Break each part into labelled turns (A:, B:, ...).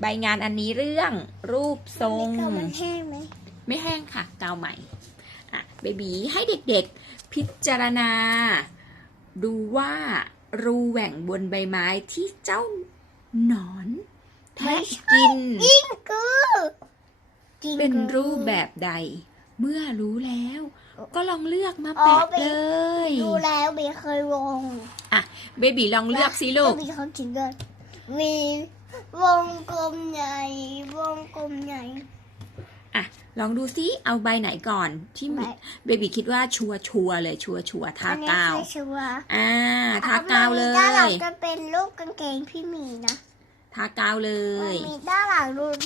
A: ใบงานอันนี้เรื่องรูปทรง
B: เขามันแห้งไหม
A: ไม่แห้งค่ะกาวใหม่อะเบบีให้เด็กๆ พิจารณา ดูว่ารูแหว่งบนใบไม้ที่เจ้าหนอนแทะกิน
B: กูจริง
A: เป็นรูปแบบใด เมื่อรู้แล้ว ก็ลองเลือกมาแปะเลย
B: ดูแล้วเบียเคยวง
A: เบบีลองเลือกสิลูก
B: มีเขาจริงด้วยมี วงกลมใหญ่ วงกลมใหญ่
A: ลองดูซิ เอาใบไหนก่อน ที่มี
B: ใบ
A: เบบีคิดว่าชัวร์ชัวร์ๆเลยชัวร์ชัวร์ๆทา
B: อันนี้
A: กาว
B: คือชัวร์
A: อ่า ทากาวเล
B: ด้านหลัง
A: ย
B: จะเป็นรูปกางเกงพี่หมีนะ
A: ทากาวเล
B: มัน
A: ย
B: มีด้านหลังรูป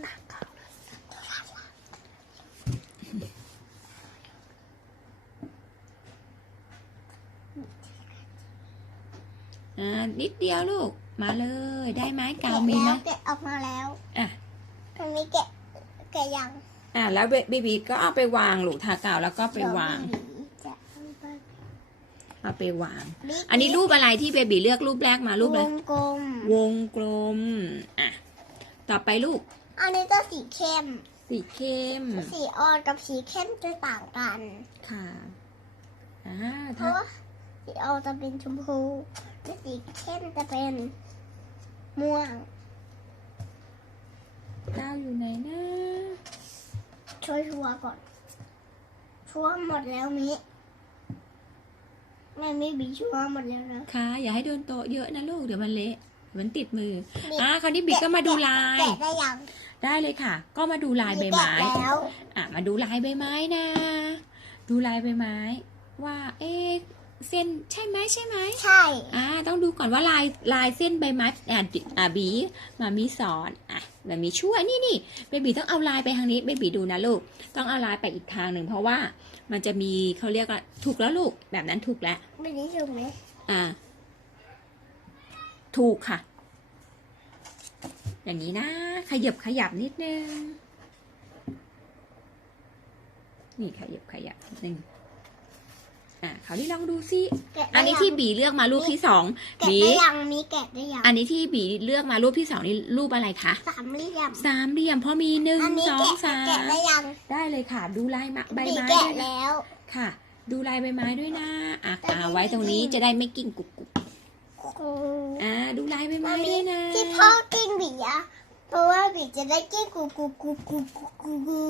A: อ่า นิดเดียวลูก มาเลย ได้ไหมกาว
B: แกะ
A: มีไหม
B: แล้วแกะออกมาแล้ว
A: อะ
B: อันนี้แกะแกะยัง
A: อ่าแล้วเบบีก็เอาไปวางลูกทากาวแล้วก็ไปวาง
B: เดี๋ยพี่หมีจะเอาไป
A: เอาไปวาง อันนี้รูปอะไรที่เบบีเลือกรูปแรกมารูปอะไร
B: วงกลม
A: วงกลม อะ ต่อไปลูก
B: อันนี้จะสีเข้ม
A: สีเข้ม
B: สีอ่อนกับสีเข้มจะต่างกัน
A: ค่ะ อ่า
B: เพ
A: ถ้า
B: ราะว่าสีอ่อนจะเป็นชมพูและสีเข้มจะเป็น ม่วง
A: กาวอยู่ไหนนะ
B: ช่วยชัวร์ก่อน ชัวร์หมดแล้วมิแม่ไม่บีชัวร์หมดแล้วนะ
A: ค่ะ อย่าให้โดนโต๊ะเยอะนะลูก เดี๋ยวมันเละเดี๋ยวมันติดมือ
B: บี
A: อ่าคราวนี้บีก็มาดูลาย
B: แกะได้ยัง
A: ได้เลยค่ะ ก็มาดูลายใบไม้
B: แกะแล้ว
A: อะ มาดูลายใบไม้นะ ดูลายใบไม้ ว่า เอ๊ะ เส้นใช่ไหมใช่ไหม
B: ใช่
A: อ่าต้องดูก่อนว่าลายลายเส้นใบไม้อ่าอ่าบีมามีสอนอะมามีช่วยนี่นี่เบบีต้องเอาลายไปทางนี้เบบีดูนะลูก ต้องเอาลายไปอีกทางหนึ่งเพราะว่ามันจะมีเขาเรียกว่าถูกแล้วลูกแบบนั้นถูกแล้ว
B: ไม่ได้ถูกไหม
A: อ่า ถูกค่ะ อย่างนี้นะ ขยับขยับนิดนึง นี่ขยับขยับนิดนึง อะเขาวนี้ลองดูซิ
B: แกะได้
A: อันนี้
B: ยัง
A: ที่บีเลือกมารูปที่สอง
B: แกะ
A: บี
B: ได้ยังมีแกะได้ยัง
A: อันนี้ที่บีเลือกมารูปที่สองนี่รูปอะไรคะ
B: สามเหลี่ยม
A: สามเหลี่ยมเพราะมีหนึ่ง
B: อันนี้
A: สอง
B: แกะ
A: สา
B: แกะ
A: ม
B: ได้ยัง
A: ได้เลยค่ะ ดูลายมะใบ
B: บี
A: ไม้
B: แกะ
A: ด้วยนะ
B: แล้ว
A: ค่ะ ดูลายใบไม้ด้วยนะอะ
B: แต่
A: อ่า
B: ไม่
A: ไว้ตรงนี้
B: ได้
A: จะได้ไม่กิ้งกุกกุก
B: ครู
A: อ่าดูลายใบไม้
B: มามี
A: ด้วยนะ
B: ที่พ่อกิ้งบีอะเพราะว่าบีจะได้กิ้งกูกูกูกูกูกูกู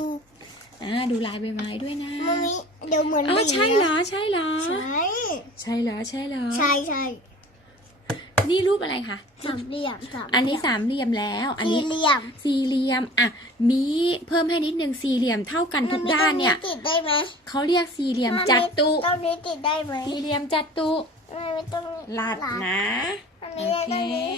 A: อ่าดูลายใบไม้ด้วยนะ
B: มามี เดี๋ยวเหมือน
A: อ๋อ
B: บี
A: ใช่เหร
B: นะ
A: อใช่เหรอ
B: ใช่
A: ใช่เหรอใช่เหรอ
B: ใช่ใช่
A: นี่รูปอะไรคะ
B: สามเหลี่ยมสาม
A: อันนี้
B: เหลี่ยม
A: สามเหลี่ยมแล้ว อัน
B: สี่
A: นี้
B: เหลี่ยม
A: สี่เหลี่ยมอะมีเพิ่มให้นิดนึงสี่เหลี่ยมเท่ากันทุกด้านเนี่ย
B: มัติดได้ไหม
A: เขาเรียกสี่เหลี่ยมจัตุ
B: ตรงนี้ติดได้ไหม
A: สี่เหลี่ยมจัตุ
B: ไม่ไม่ต้อง
A: ลัดนะ
B: อัน
A: โอ
B: นี้ได้
A: เค
B: ตรงนี้